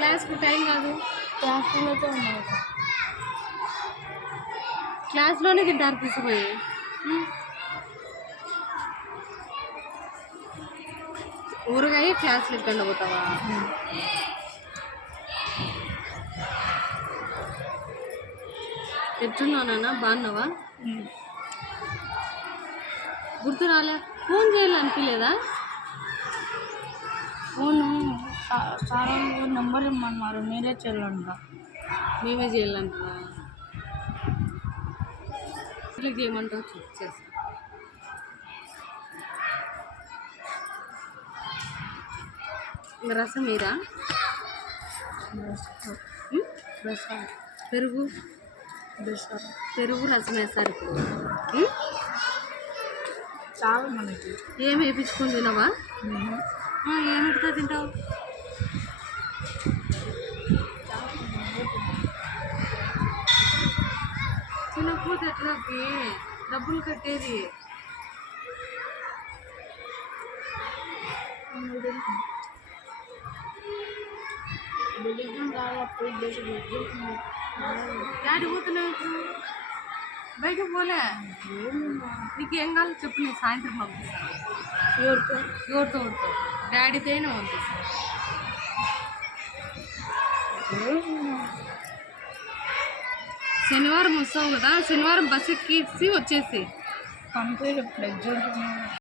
క్లాస్కి టైం కాదు. క్లాస్లోనే ఉన్నారు. క్లాస్లోనే తింటారు తీసుకుపోయి. ఊరగాయ క్లాస్లో ఇక్కడ పోతావా? ఎట్టున్నావు నాన్న? బాగున్నావా? గుర్తు రాలే? ఫోన్ చేయాలనిపించలేదా? ఫోను సార్ నెంబర్ ఇమ్మన్నారు, మీరే చేయాలంట. మేమే చేయాలంటారా? ఇట్లా చేయమంటావు? చేస్తా. రసం మీరా? పెరుగు పెరుగు రసం వేస్తారు ఇప్పుడు. చాలా మనకి ఏం వేయించుకొని తినవా? ఏం పెడతా తింటావు? తినకపోతే ఎట్లాకి డబ్బులు కట్టేది? డాడీ పోతున్నావు ఇప్పుడు? బయటకు పోలే? నీకు ఏం కావాలి చెప్పు, నేను సాయంత్రం పంపిస్తాను. ఎవరితో డాడీతోనే పంపిస్తాను. శనివారం వస్తావు కదా, శనివారం బస్ ఎక్కిసి వచ్చేసి పంపి. ఇప్పుడు ఎగ్జామ్స్